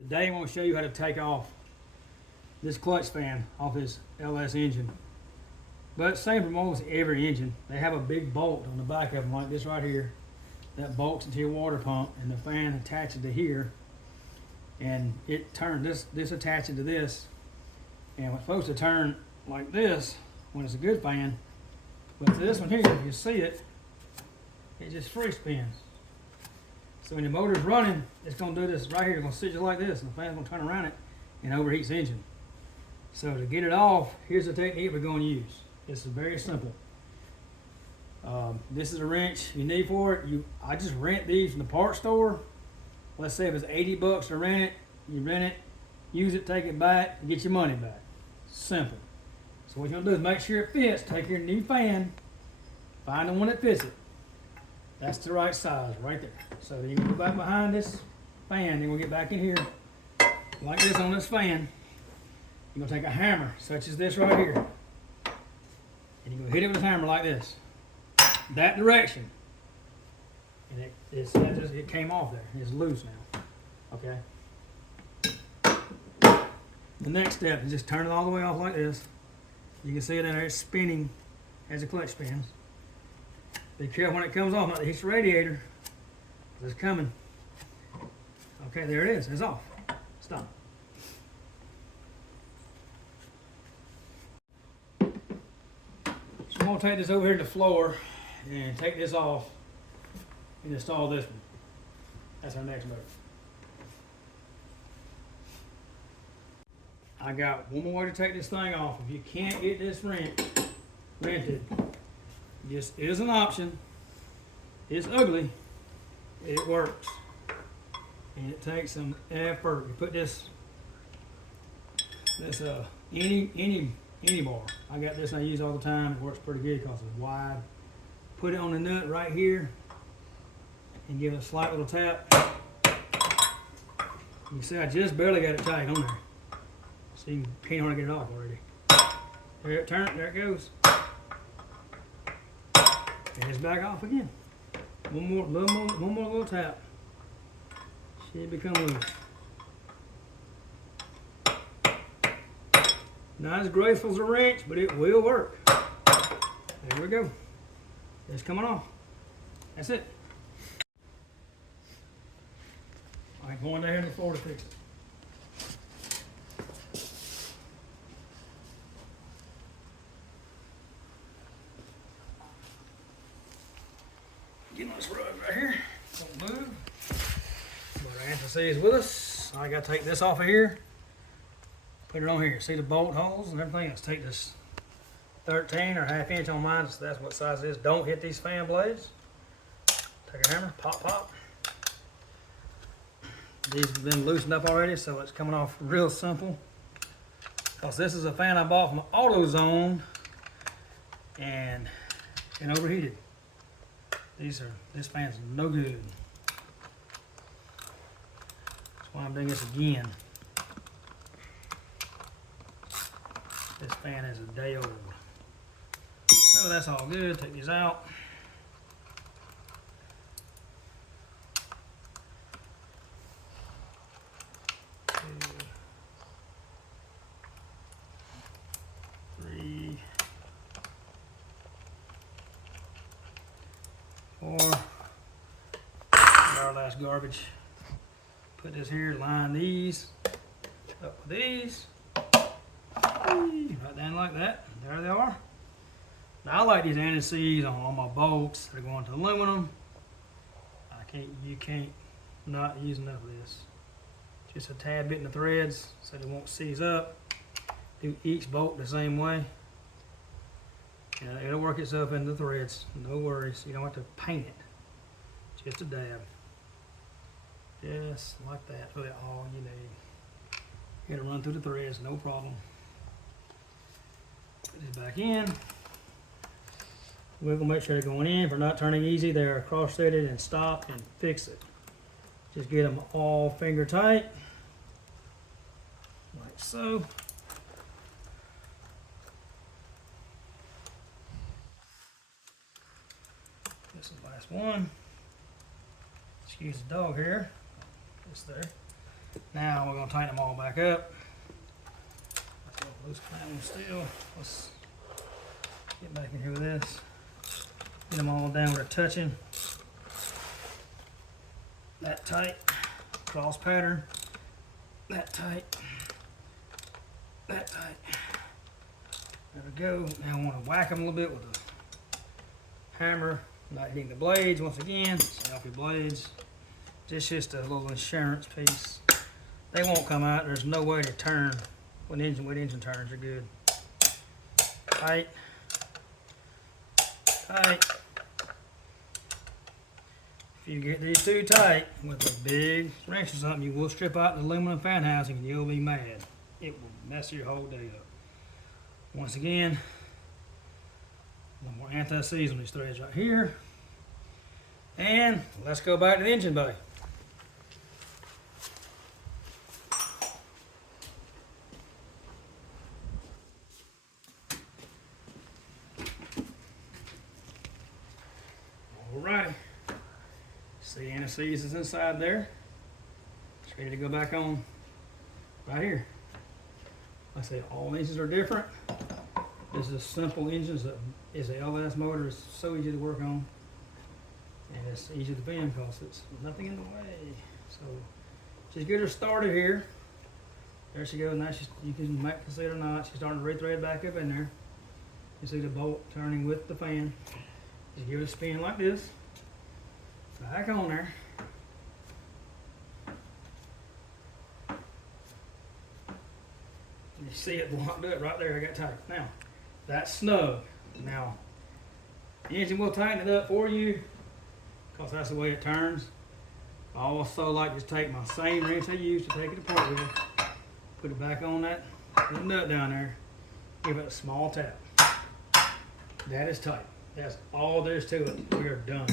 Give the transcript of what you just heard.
Today I want to show you how to take off this clutch fan off this LS engine. But same from almost every engine. They have a big bolt on the back of them like this right here. That bolts into your water pump and the fan attaches to here. And it turns, this attaches to this. And it's supposed to turn like this when it's a good fan. But this one here, if you see it, it just free spins. So when the motor's running, it's going to do this right here. It's going to sit just like this, and the fan's going to turn around it and overheats the engine. So to get it off, here's the technique we're going to use. This is very simple. This is a wrench you need for it. I just rent these from the parts store. Let's say if it's 80 bucks to rent it, you rent it, use it, take it back, and get your money back. Simple. So what you're going to do is make sure it fits. Take your new fan, find the one that fits it. That's the right size right there. So you can go back behind this fan, then we'll get back in here like this on this fan. You're gonna take a hammer such as this right here, and you're gonna hit it with a hammer like this, that direction, and it came off there. It's loose now. Okay. The next step is just turn it all the way off like this. You can see it in there. It's spinning as the clutch spins. Be careful when it comes off, not to hit your radiator. It's coming. Okay, there it is. It's off. Stop. So I'm going to take this over here to the floor and take this off and install this one. That's our next motor. I got one more way to take this thing off. If you can't get this rented, this is an option. It's ugly. It works. And it takes some effort. You put this any bar. I got this I use all the time. It works pretty good because it's wide. Put it on the nut right here and give it a slight little tap. You see I just barely got it tight on there. So you can't hardly get it off already. There it turns, there it goes. And it's back off again. One more little tap. Should become loose. Not as graceful as a wrench, but it will work. There we go. It's coming off. That's it. I'm going down here to the floor to fix it. Getting this rug right here. Don't move. But Anthony is with us. I gotta take this off of here. Put it on here. See the bolt holes and everything? Let's take this 13 or ½ inch on mine. So that's what size it is. Don't hit these fan blades. Take a hammer, pop, pop. These have been loosened up already, so it's coming off real simple. Because this is a fan I bought from AutoZone and it overheated. This fan's no good. That's why I'm doing this again. This fan is a day old. So that's all good. Take these out. Two, three, four. Our last garbage. Put this here, line these up with these. Right down like that. There they are. Now I like these anti-seize on all my bolts. They're going to aluminum. You can't not use enough of this. Just a tad bit in the threads so they won't seize up. Do each bolt the same way. And it'll work itself into the threads. No worries. You don't have to paint it. Just a dab. Just like that. Really all you need. It'll run through the threads, no problem. Put this back in. We're going to make sure they're going in. If they're not turning easy, they're cross-threaded and stop and fix it. Just get them all finger tight. Like so. This is the last one. Excuse the dog here. It's there. Now we're gonna tighten them all back up. Got a loose clamp one still. Let's get back in here with this. Get them all down where they're touching. That tight. Cross pattern. That tight. That tight. There we go. Now I want to whack them a little bit with a hammer. Not hitting the blades once again. Selfie blades. Just a little insurance piece. They won't come out. There's no way to turn when engine turns are good. Tight. Tight. If you get these too tight with a big wrench or something, you will strip out the aluminum fan housing and you'll be mad. It will mess your whole day up. Once again, a little more anti-seize on these threads right here. And let's go back to the engine bay. Alrighty. See, anti-seize is inside there. It's ready to go back on right here. Like I say, all engines are different. This is a simple engine. It's a LS motor. It's so easy to work on. And it's easy to bend because it's nothing in the way. So just get her started here. There she goes. Now you can see it or not. She's starting to re-thread back up in there. You see the bolt turning with the fan. Just give it a spin like this. Back on there. You see it locked up right there. I got tight. Now, that's snug. Now, the engine will tighten it up for you because that's the way it turns. I also like to take my same wrench I used to take it apart with, put it back on that nut down there, give it a small tap. That is tight. That's all there is to it. We are done.